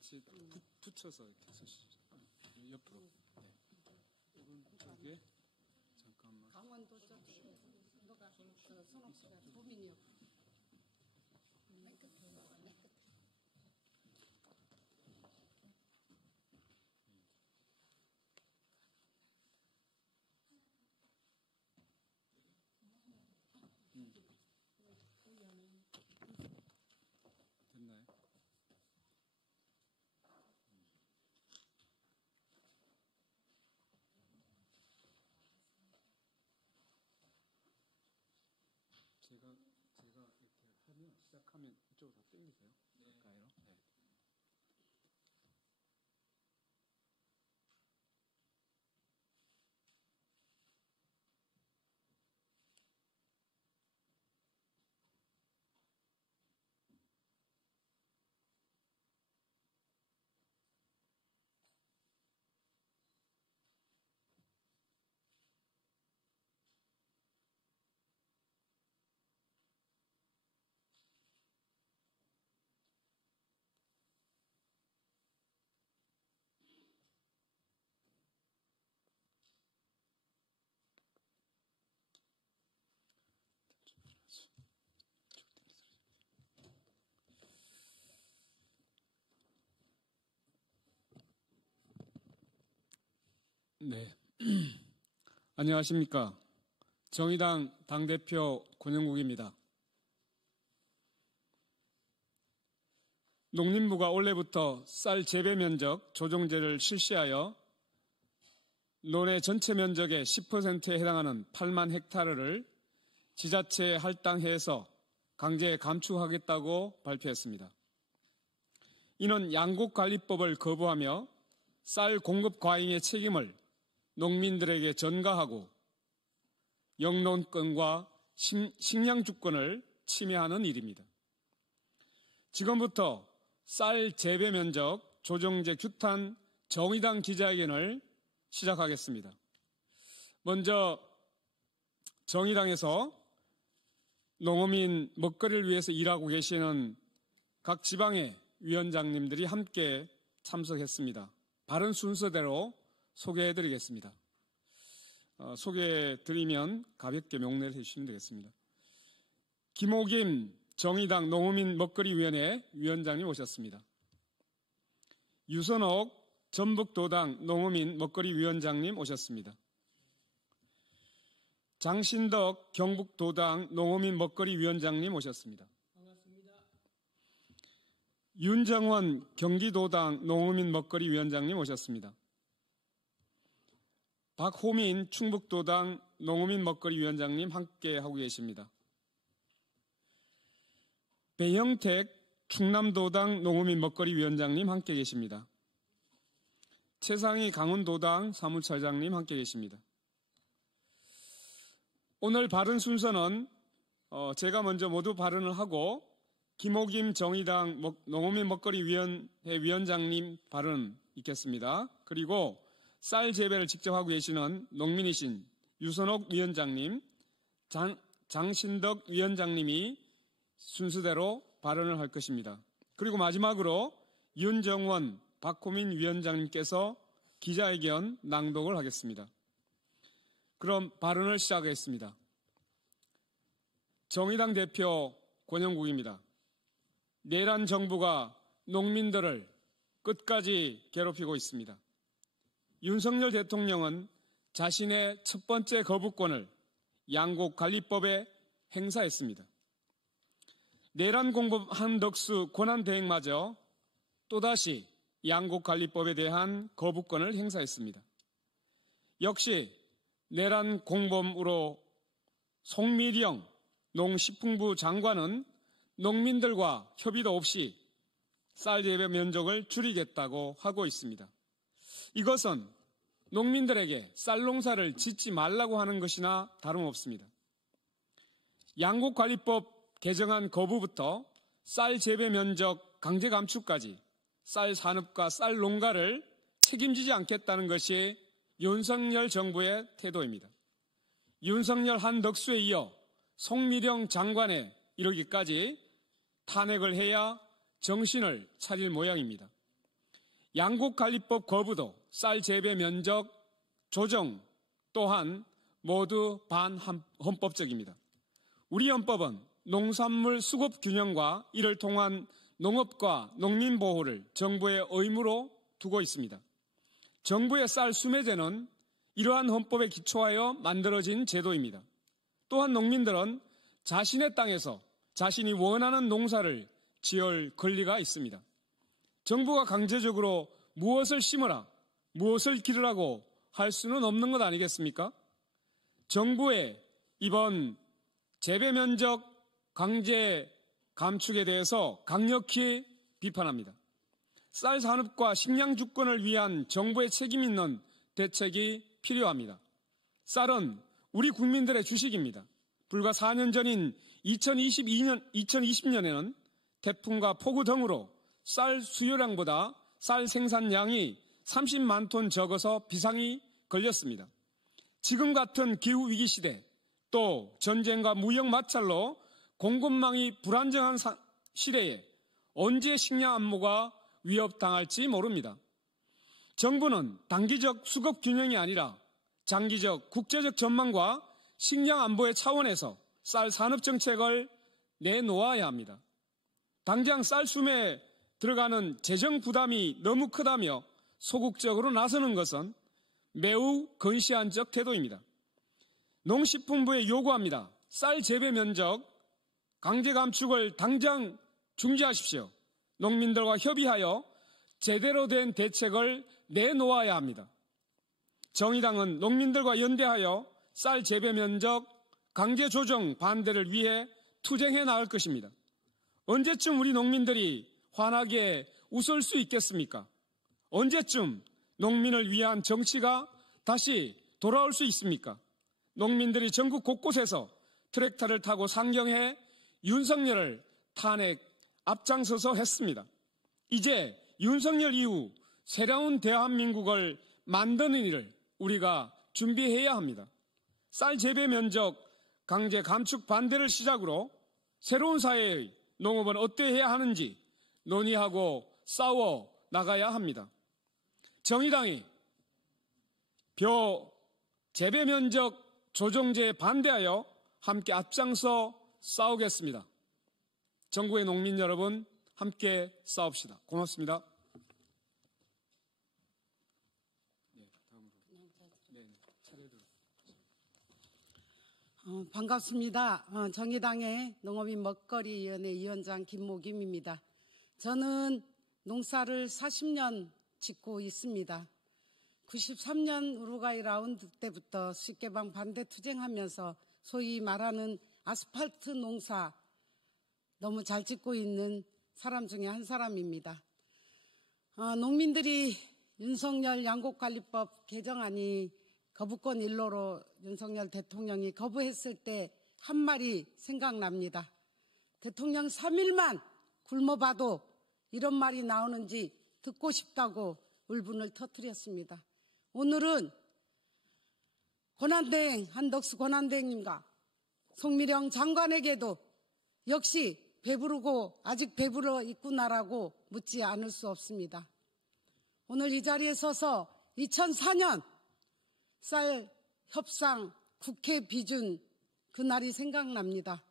같이 붙여서 이렇게 쓰시죠. 옆으로. 네. 오른쪽에 잠깐만. 강원도 저쪽에 너가 그 손옥 씨가 부민이요. 됐나요? 제가 이렇게 하면 시작하면 이쪽으로 다 당기세요. 가까이로. 네. 네. 안녕하십니까. 정의당 당대표 권영국입니다. 농림부가 올해부터 쌀 재배 면적 조정제를 실시하여 논의 전체 면적의 10%에 해당하는 8만 헥타르를 지자체에 할당해서 강제 감축하겠다고 발표했습니다. 이는 양곡관리법을 거부하며 쌀 공급 과잉의 책임을 농민들에게 전가하고 영농권과 식량 주권을 침해하는 일입니다. 지금부터 쌀 재배 면적 조정제 규탄 정의당 기자회견을 시작하겠습니다. 먼저 정의당에서 농어민 먹거리를 위해서 일하고 계시는 각 지방의 위원장님들이 함께 참석했습니다. 바른 순서대로 소개해드리겠습니다. 소개해드리면 가볍게 명례를 해주시면 되겠습니다. 김호김 정의당 농어민 먹거리위원회 위원장님 오셨습니다. 유선옥 전북도당 농어민 먹거리위원장님 오셨습니다. 장신덕 경북도당 농어민 먹거리위원장님 오셨습니다. 반갑습니다. 윤정원 경기도당 농어민 먹거리위원장님 오셨습니다. 박호민 충북도당 농어민 먹거리위원장님 함께 하고 계십니다. 배형택 충남도당 농어민 먹거리위원장님 함께 계십니다. 최상희 강원도당 사무처장님 함께 계십니다. 오늘 발언 순서는 제가 먼저 모두 발언을 하고 김호김 정의당 농어민 먹거리위원회 위원장님 발언 있겠습니다. 그리고 쌀 재배를 직접 하고 계시는 농민이신 유선옥 위원장님, 장신덕 위원장님이 순서대로 발언을 할 것입니다. 그리고 마지막으로 윤정원, 박호민 위원장님께서 기자회견 낭독을 하겠습니다. 그럼 발언을 시작하겠습니다. 정의당 대표 권영국입니다. 내란 정부가 농민들을 끝까지 괴롭히고 있습니다. 윤석열 대통령은 자신의 첫 번째 거부권을 양곡관리법에 행사했습니다. 내란 공급 한덕수 권한대행마저 또다시 양곡관리법에 대한 거부권을 행사했습니다. 역시 내란 공범으로 송미령 농식품부 장관은 농민들과 협의도 없이 쌀 재배 면적을 줄이겠다고 하고 있습니다. 이것은 농민들에게 쌀 농사를 짓지 말라고 하는 것이나 다름없습니다. 양곡관리법 개정안 거부부터 쌀 재배 면적 강제 감축까지 쌀 산업과 쌀 농가를 책임지지 않겠다는 것이 윤석열 정부의 태도입니다. 윤석열 한덕수에 이어 송미령 장관에 이르기까지 탄핵을 해야 정신을 차릴 모양입니다. 양곡관리법 거부도, 쌀 재배 면적 조정 또한 모두 반헌법적입니다. 우리 헌법은 농산물 수급 균형과 이를 통한 농업과 농민 보호를 정부의 의무로 두고 있습니다. 정부의 쌀 수매제는 이러한 헌법에 기초하여 만들어진 제도입니다. 또한 농민들은 자신의 땅에서 자신이 원하는 농사를 지을 권리가 있습니다. 정부가 강제적으로 무엇을 심으라, 무엇을 기르라고 할 수는 없는 것 아니겠습니까? 정부의 이번 재배 면적 강제 감축에 대해서 강력히 비판합니다. 쌀 산업과 식량 주권을 위한 정부의 책임 있는 대책이 필요합니다. 쌀은 우리 국민들의 주식입니다. 불과 4년 전인 2020년에는 태풍과 폭우 등으로 쌀 수요량보다 쌀 생산량이 30만 톤 적어서 비상이 걸렸습니다. 지금 같은 기후위기 시대, 또 전쟁과 무역 마찰로 공급망이 불안정한 시대에 언제 식량 안보가 위협당할지 모릅니다. 정부는 단기적 수급 균형이 아니라 장기적 국제적 전망과 식량 안보의 차원에서 쌀 산업 정책을 내놓아야 합니다. 당장 쌀 수매에 들어가는 재정 부담이 너무 크다며 소극적으로 나서는 것은 매우 건시안적 태도입니다. 농식품부에 요구합니다. 쌀 재배 면적 강제 감축을 당장 중지하십시오. 농민들과 협의하여 제대로 된 대책을 내놓아야 합니다. 정의당은 농민들과 연대하여 쌀 재배 면적 강제 조정 반대를 위해 투쟁해 나갈 것입니다. 언제쯤 우리 농민들이 환하게 웃을 수 있겠습니까? 언제쯤 농민을 위한 정치가 다시 돌아올 수 있습니까? 농민들이 전국 곳곳에서 트랙터를 타고 상경해 윤석열을 탄핵 앞장서서 했습니다. 이제 윤석열 이후 새로운 대한민국을 만드는 일을 우리가 준비해야 합니다. 쌀 재배 면적 강제 감축 반대를 시작으로 새로운 사회의 농업은 어때야 하는지 논의하고 싸워 나가야 합니다. 정의당이 벼 재배 면적 조정제에 반대하여 함께 앞장서 싸우겠습니다. 전국의 농민 여러분, 함께 싸웁시다. 고맙습니다. 반갑습니다. 정의당의 농업인 먹거리위원회 위원장 김모김입니다. 저는 농사를 40년 짓고 있습니다. 93년 우루과이 라운드 때부터 수익개방 반대 투쟁하면서 소위 말하는 아스팔트 농사 너무 잘 짓고 있는 사람 중에 한 사람입니다. 농민들이 윤석열 양곡관리법 개정안이 거부권 일로로 윤석열 대통령이 거부했을 때 한 말이 생각납니다. 대통령 3일만 굶어봐도 이런 말이 나오는지 듣고 싶다고 울분을 터뜨렸습니다. 오늘은 권한대행, 한덕수 권한대행님과 송미령 장관에게도 역시 배부르고 아직 배부러 있구나라고 묻지 않을 수 없습니다. 오늘 이 자리에 서서 2004년 쌀 협상 국회 비준 그날이 생각납니다.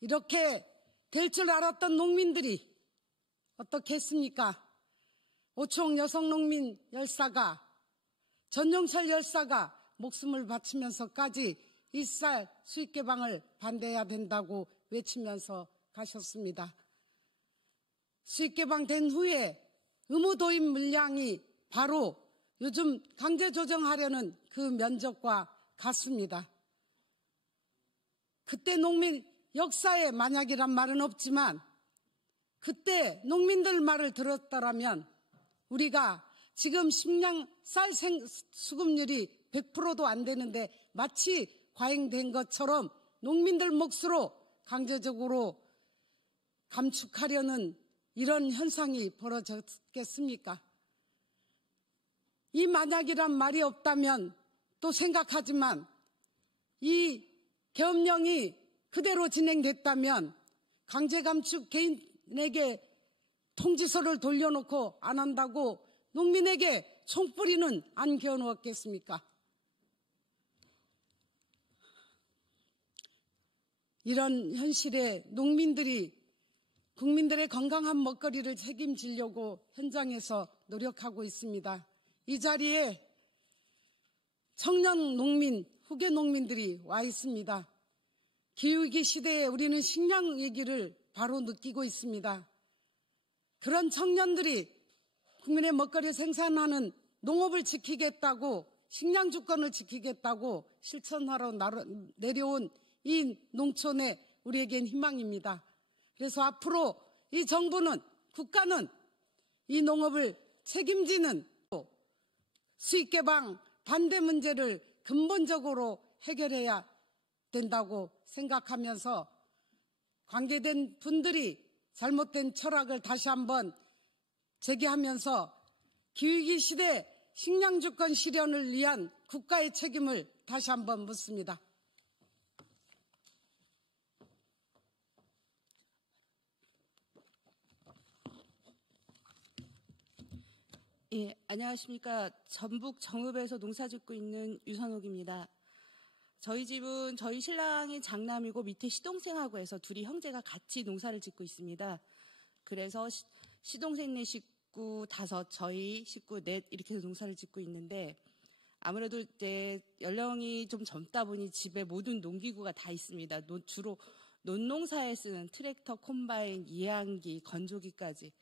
이렇게 될 줄 알았던 농민들이 어떻게 했습니까? 오총 여성농민 열사가 전용철 열사가 목숨을 바치면서까지 이 쌀 수입 개방을 반대해야 된다고 외치면서 가셨습니다. 수입 개방된 후에 의무 도입 물량이 바로 요즘 강제 조정하려는 그 면적과 같습니다. 그때 농민 역사에 만약이란 말은 없지만 그때 농민들 말을 들었더라면 우리가 지금 식량 쌀 수급률이 100%도 안 되는데 마치 과잉된 것처럼 농민들 몫으로 강제적으로 감축하려는 이런 현상이 벌어졌겠습니까? 이 만약이란 말이 없다면 또 생각하지만 이 계엄령이 그대로 진행됐다면 강제감축 개인에게 통지서를 돌려놓고 안 한다고 농민에게 총뿌리는 안 겨누었겠습니까? 이런 현실에 농민들이 국민들의 건강한 먹거리를 책임지려고 현장에서 노력하고 있습니다. 이 자리에 청년 농민, 후계 농민들이 와 있습니다. 기후위기 시대에 우리는 식량 위기를 바로 느끼고 있습니다. 그런 청년들이 국민의 먹거리 생산하는 농업을 지키겠다고, 식량 주권을 지키겠다고 실천하러 내려온 이 농촌에 우리에겐 희망입니다. 그래서 앞으로 이 정부는, 국가는 이 농업을 책임지는 수익 개방 반대 문제를 근본적으로 해결해야 된다고 생각하면서 관계된 분들이 잘못된 철학을 다시 한번 제기하면서 기후위기 시대 식량 주권 실현을 위한 국가의 책임을 다시 한번 묻습니다. 예, 안녕하십니까. 전북 정읍에서 농사 짓고 있는 유선옥입니다. 저희 집은 저희 신랑이 장남이고 밑에 시동생하고 해서 둘이 형제가 같이 농사를 짓고 있습니다. 그래서 시동생 4 식구 5, 저희 식구 4 이렇게 해서 농사를 짓고 있는데, 아무래도 이제 연령이 좀 젊다 보니 집에 모든 농기구가 다 있습니다. 주로 논농사에 쓰는 트랙터, 콤바인, 이항기, 건조기까지.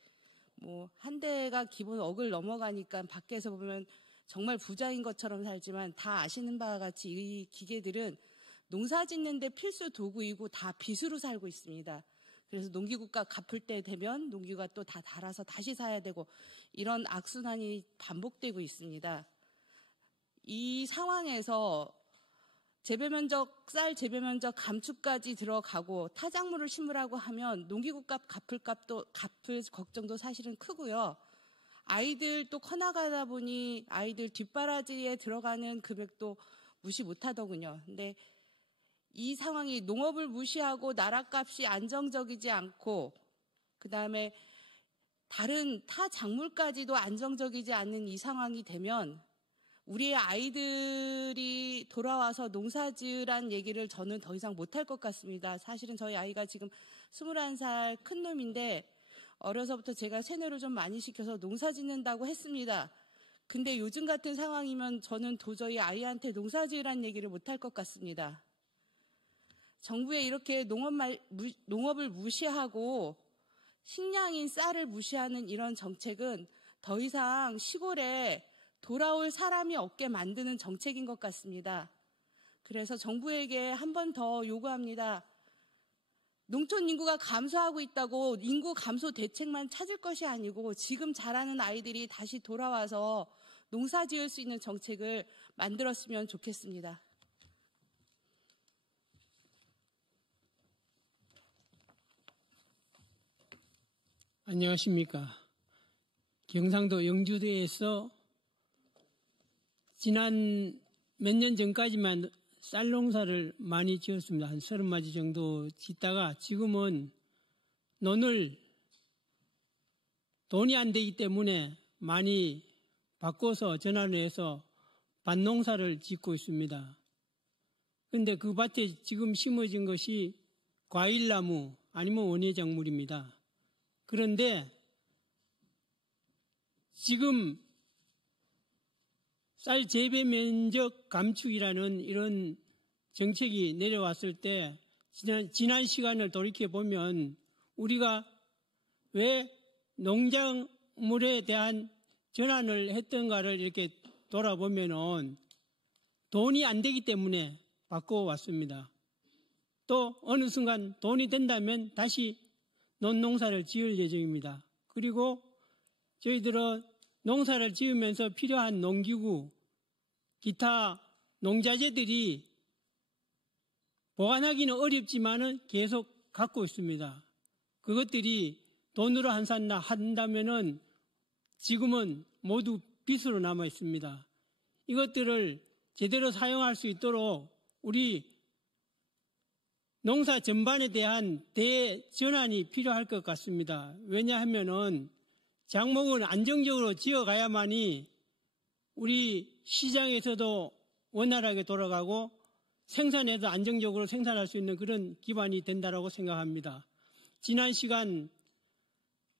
한 대가 기본 억을 넘어가니까 밖에서 보면 정말 부자인 것처럼 살지만 다 아시는 바와 같이 이 기계들은 농사 짓는데 필수 도구이고 다 빚으로 살고 있습니다. 그래서 농기구가 갚을 때 되면 농기구가 또 다 닳아서 다시 사야 되고, 이런 악순환이 반복되고 있습니다. 이 상황에서 쌀 재배면적 감축까지 들어가고 타작물을 심으라고 하면 농기구값 갚을 걱정도 사실은 크고요. 아이들 또 커나가다 보니 아이들 뒷바라지에 들어가는 금액도 무시 못하더군요. 근데 이 상황이 농업을 무시하고 나라값이 안정적이지 않고, 그 다음에 다른 타 작물까지도 안정적이지 않는 이 상황이 되면 우리의 아이들이 돌아와서 농사지으란 얘기를 저는 더 이상 못할 것 같습니다. 사실은 저희 아이가 지금 21살 큰 놈인데, 어려서부터 제가 세뇌를 좀 많이 시켜서 농사 짓는다고 했습니다. 근데 요즘 같은 상황이면 저는 도저히 아이한테 농사지으란 얘기를 못할 것 같습니다. 정부에 이렇게 농업을 무시하고 식량인 쌀을 무시하는 이런 정책은 더 이상 시골에 돌아올 사람이 없게 만드는 정책인 것 같습니다. 그래서 정부에게 한 번 더 요구합니다. 농촌 인구가 감소하고 있다고 인구 감소 대책만 찾을 것이 아니고 지금 자라는 아이들이 다시 돌아와서 농사 지을 수 있는 정책을 만들었으면 좋겠습니다. 안녕하십니까. 경상도 영주도에서 지난 몇 년 전까지만 쌀 농사를 많이 지었습니다. 한 30마디 정도 짓다가 지금은 돈이 안 되기 때문에 많이 바꿔서 전환을 해서 밭농사를 짓고 있습니다. 그런데 그 밭에 지금 심어진 것이 과일나무 아니면 원예작물입니다. 그런데 지금 쌀 재배 면적 감축이라는 이런 정책이 내려왔을 때 지난 시간을 돌이켜 보면 우리가 왜 농작물에 대한 전환을 했던가를 이렇게 돌아보면은 돈이 안 되기 때문에 바꿔왔습니다. 또 어느 순간 돈이 된다면 다시 논농사를 지을 예정입니다. 그리고 저희들은 농사를 지으면서 필요한 농기구, 기타 농자재들이 보관하기는 어렵지만은 계속 갖고 있습니다. 그것들이 돈으로 한다면은 지금은 모두 빚으로 남아 있습니다. 이것들을 제대로 사용할 수 있도록 우리 농사 전반에 대한 대전환이 필요할 것 같습니다. 왜냐하면은 장목은 안정적으로 지어가야만이 우리 시장에서도 원활하게 돌아가고 생산에도 안정적으로 생산할 수 있는 그런 기반이 된다고 생각합니다. 지난 시간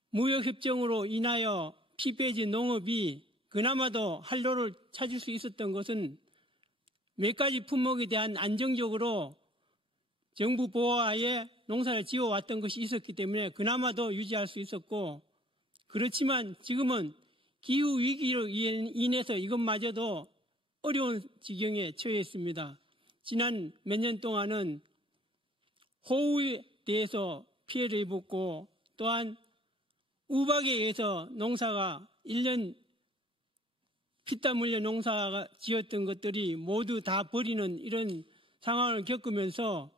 무역협정으로 인하여 피폐해진 농업이 그나마도 활로를 찾을 수 있었던 것은 몇 가지 품목에 대한 안정적으로 정부 보호하에 농사를 지어왔던 것이 있었기 때문에 그나마도 유지할 수 있었고, 그렇지만 지금은 기후 위기로 인해서 이것마저도 어려운 지경에 처해 있습니다. 지난 몇 년 동안은 호우에 대해서 피해를 입었고, 또한 우박에 의해서 농사가 1년 피땀 흘려 농사가 지었던 것들이 모두 다 버리는 이런 상황을 겪으면서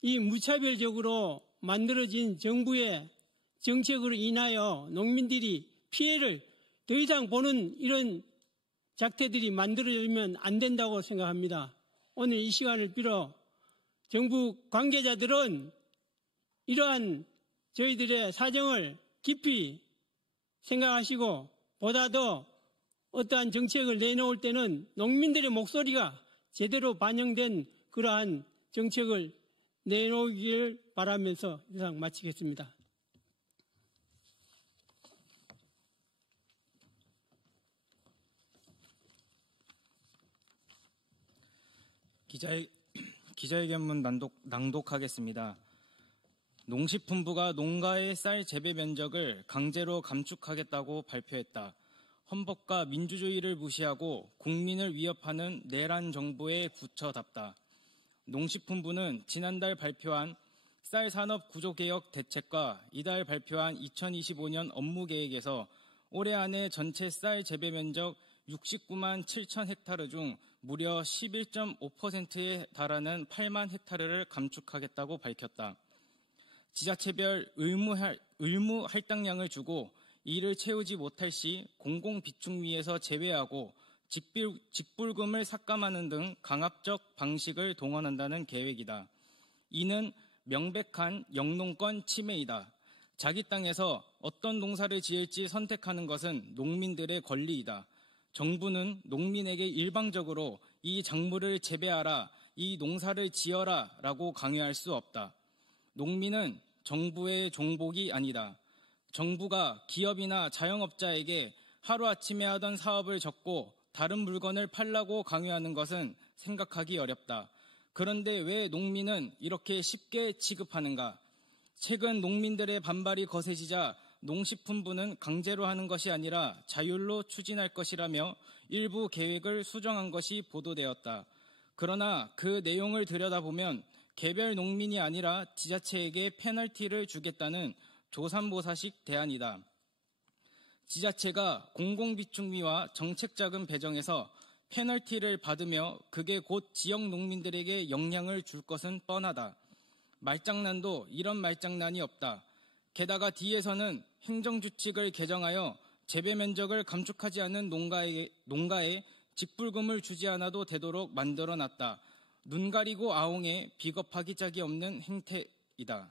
이 무차별적으로 만들어진 정부의 정책으로 인하여 농민들이 피해를 더 이상 보는 이런 작태들이 만들어지면 안 된다고 생각합니다. 오늘 이 시간을 빌어 정부 관계자들은 이러한 저희들의 사정을 깊이 생각하시고 보다 더 어떠한 정책을 내놓을 때는 농민들의 목소리가 제대로 반영된 그러한 정책을 내놓기를 바라면서 이상 마치겠습니다. 기자회견문 낭독하겠습니다. 농식품부가 농가의 쌀 재배 면적을 강제로 감축하겠다고 발표했다. 헌법과 민주주의를 무시하고 국민을 위협하는 내란 정부의 구처답다. 농식품부는 지난달 발표한 쌀 산업 구조개혁 대책과 이달 발표한 2025년 업무계획에서 올해 안에 전체 쌀 재배 면적 69만 7천 헥타르 중 무려 11.5%에 달하는 8만 헥타르를 감축하겠다고 밝혔다. 지자체별 의무 할당량을 주고 이를 채우지 못할 시 공공비축미에서 제외하고 직불금을 삭감하는 등 강압적 방식을 동원한다는 계획이다. 이는 명백한 영농권 침해이다. 자기 땅에서 어떤 농사를 지을지 선택하는 것은 농민들의 권리이다. 정부는 농민에게 일방적으로 이 작물을 재배하라, 이 농사를 지어라 라고 강요할 수 없다. 농민은 정부의 종복이 아니다. 정부가 기업이나 자영업자에게 하루아침에 하던 사업을 접고 다른 물건을 팔라고 강요하는 것은 생각하기 어렵다. 그런데 왜 농민은 이렇게 쉽게 취급하는가? 최근 농민들의 반발이 거세지자 농식품부는 강제로 하는 것이 아니라 자율로 추진할 것이라며 일부 계획을 수정한 것이 보도되었다. 그러나 그 내용을 들여다보면 개별 농민이 아니라 지자체에게 페널티를 주겠다는 조삼모사식 대안이다. 지자체가 공공비축미와 정책자금 배정에서 페널티를 받으며 그게 곧 지역 농민들에게 영향을 줄 것은 뻔하다. 말장난도 이런 말장난이 없다. 게다가 뒤에서는 행정규칙을 개정하여 재배 면적을 감축하지 않는 농가에 직불금을 주지 않아도 되도록 만들어놨다. 눈 가리고 아웅에 비겁하기 짝이 없는 행태이다.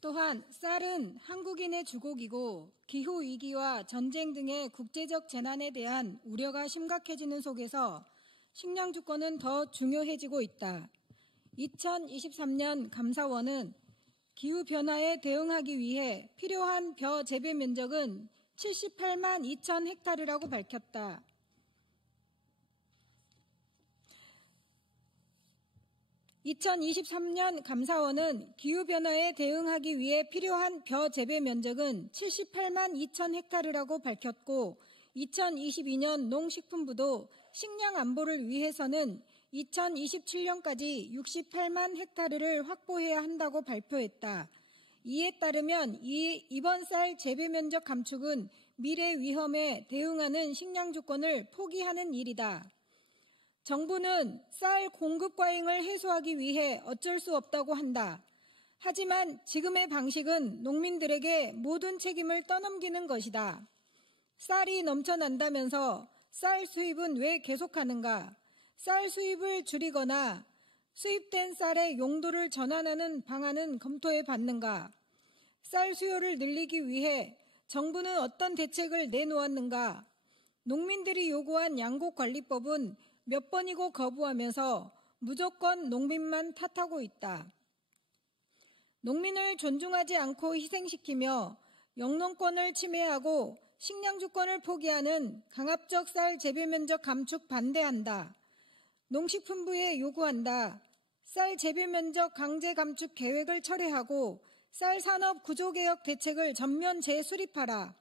또한 쌀은 한국인의 주곡이고 기후위기와 전쟁 등의 국제적 재난에 대한 우려가 심각해지는 속에서 식량 주권은 더 중요해지고 있다. 2023년 감사원은 기후변화에 대응하기 위해 필요한 벼 재배 면적은 78만 2천 헥타르라고 밝혔다. 2023년 감사원은 기후변화에 대응하기 위해 필요한 벼 재배 면적은 78만 2천 헥타르라고 밝혔고 2022년 농식품부도 식량 안보를 위해서는 2027년까지 68만 헥타르를 확보해야 한다고 발표했다. 이에 따르면 이번 쌀 재배 면적 감축은 미래 위험에 대응하는 식량 주권을 포기하는 일이다. 정부는 쌀 공급 과잉을 해소하기 위해 어쩔 수 없다고 한다. 하지만 지금의 방식은 농민들에게 모든 책임을 떠넘기는 것이다. 쌀이 넘쳐난다면서 쌀 수입은 왜 계속하는가? 쌀 수입을 줄이거나 수입된 쌀의 용도를 전환하는 방안은 검토해 봤는가? 쌀 수요를 늘리기 위해 정부는 어떤 대책을 내놓았는가? 농민들이 요구한 양곡관리법은 몇 번이고 거부하면서 무조건 농민만 탓하고 있다. 농민을 존중하지 않고 희생시키며 영농권을 침해하고 식량주권을 포기하는 강압적 쌀 재배 면적 감축 반대한다. 농식품부에 요구한다. 쌀 재배 면적 강제 감축 계획을 철회하고 쌀 산업 구조개혁 대책을 전면 재수립하라.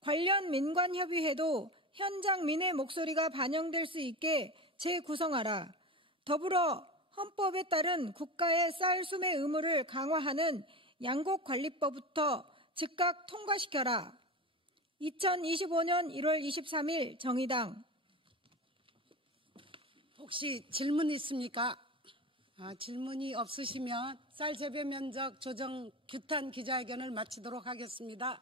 관련 민관협의회도 현장 민의 목소리가 반영될 수 있게 재구성하라. 더불어 헌법에 따른 국가의 쌀 수매 의무를 강화하는 양곡관리법부터 즉각 통과시켜라. 2025년 1월 23일 정의당. 혹시 질문 있습니까? 질문이 없으시면 쌀 재배 면적 조정 규탄 기자회견을 마치도록 하겠습니다.